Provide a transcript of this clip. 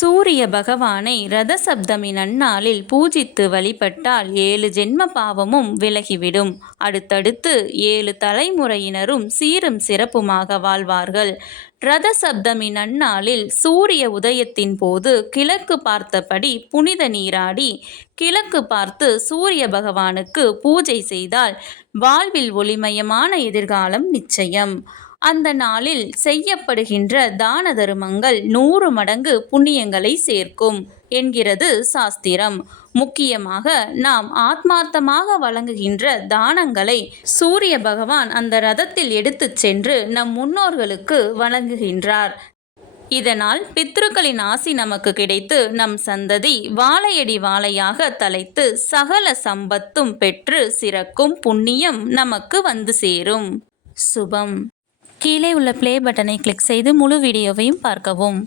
சூரிய பகவானை ரத சப்தமி நன்னாளில் பூஜித்து வழிபட்டால் 7 ஜென்ம பாவமும் விலகிவிடும். அடுத்தடுத்து 7 தலைமுறையினரும் சீரும் சிறப்புமாக வாழ்வார்கள். ரத சப்தமி நன்னாளில் சூரிய உதயத்தின் போது கிழக்கு பார்த்தபடி புனித நீராடி கிழக்கு பார்த்து சூரிய பகவானுக்கு பூஜை செய்தால் வாழ்வில் ஒளிமயமான எதிர்காலம் நிச்சயம். அந்த நாளில் செய்யப்படுகின்ற தான தருமங்கள் 100 மடங்கு புண்ணியங்களை சேர்க்கும் என்கிறது சாஸ்திரம். முக்கியமாக நாம் ஆத்மார்த்தமாக வழங்குகின்ற தானங்களை சூரிய பகவான் அந்த ரதத்தில் எடுத்துச் சென்று நம் முன்னோர்களுக்கு வழங்குகின்றார். இதனால் பித்ருக்களின் ஆசி நமக்கு கிடைத்து நம் சந்ததி வாழையடி வாழையாக தலைத்து சகல சம்பத்தும் பெற்று சிறக்கும் புண்ணியம் நமக்கு வந்து சேரும். சுபம். கீழே உள்ள ப்ளே பட்டனை கிளிக் செய்து முழு வீடியோவையும் பார்க்கவும்.